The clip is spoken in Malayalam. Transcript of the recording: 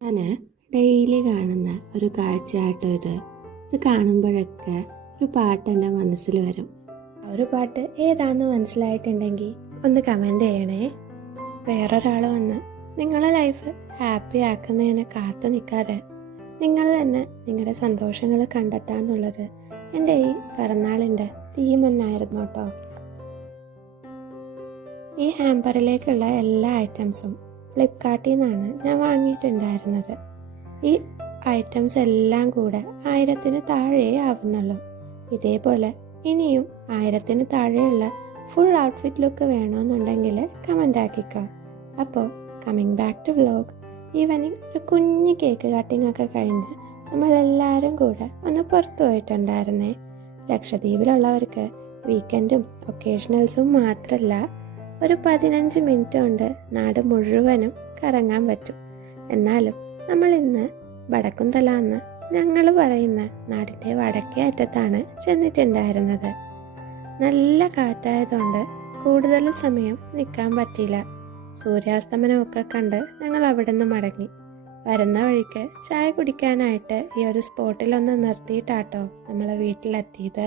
ഞാൻ ഡെയിലി കാണുന്ന ഒരു കാഴ്ചയാട്ടോ ഇത് കാണുമ്പോഴൊക്കെ ഒരു പാട്ട് എൻ്റെ മനസ്സിൽ വരും. ഒരു പാട്ട് ഏതാണെന്ന് മനസ്സിലായിട്ടുണ്ടെങ്കിൽ ഒന്ന് കമൻ്റ് ചെയ്യണേ. വേറൊരാൾ വന്ന് നിങ്ങളുടെ ലൈഫ് ഹാപ്പി ആക്കുന്നതിന് കാത്തു നിൽക്കാതെ നിങ്ങൾ തന്നെ നിങ്ങളുടെ സന്തോഷങ്ങൾ കണ്ടെത്താന്നുള്ളത് എൻ്റെ ഈ പിറന്നാളിൻ്റെ തീം എന്നായിരുന്നു കേട്ടോ. ഈ ഹാമ്പറിലേക്കുള്ള എല്ലാ ഐറ്റംസും ഫ്ലിപ്കാർട്ടിൽ നിന്നാണ് ഞാൻ വാങ്ങിയിട്ടുണ്ടായിരുന്നത്. ഈ ഐറ്റംസ് എല്ലാം കൂടെ 1000-ന് താഴെ ആവുന്നുള്ളൂ. ഇതേപോലെ ഇനിയും 1000-ന് താഴെയുള്ള ഫുൾ ഔട്ട്ഫിറ്റ് ലുക്ക് വേണമെന്നുണ്ടെങ്കിൽ കമൻ്റ് ആക്കിക്കോ. അപ്പോൾ coming back to vlog. Evening ഒരു കുഞ്ഞ് കേക്ക് കട്ടിംഗ് ഒക്കെ കഴിഞ്ഞ് നമ്മളെല്ലാവരും കൂടെ ഒന്ന് പുറത്തു പോയിട്ടുണ്ടായിരുന്നേ. ലക്ഷദ്വീപിലുള്ളവർക്ക് വീക്കെൻഡും ഒക്കേഷണൽസും മാത്രമല്ല, ഒരു 15 മിനിറ്റ് കൊണ്ട് നാട് മുഴുവനും കറങ്ങാൻ പറ്റും. എന്നാലും നമ്മൾ ഇന്ന് വടക്കുംതല എന്ന് ഞങ്ങൾ പറയുന്ന നാടിൻ്റെ വടക്കേ അറ്റത്താണ് ചെന്നിട്ടുണ്ടായിരുന്നത്. നല്ല കാറ്റായതുകൊണ്ട് കൂടുതൽ സമയം നിൽക്കാൻ പറ്റിയില്ല. സൂര്യാസ്തമനമൊക്കെ കണ്ട് ഞങ്ങൾ അവിടെ നിന്ന് മടങ്ങി. വരുന്ന വഴിക്ക് ചായ കുടിക്കാനായിട്ട് ഈ ഒരു സ്പോട്ടിലൊന്ന് നിർത്തിയിട്ടാട്ടോ നമ്മളെ വീട്ടിലെത്തിയത്.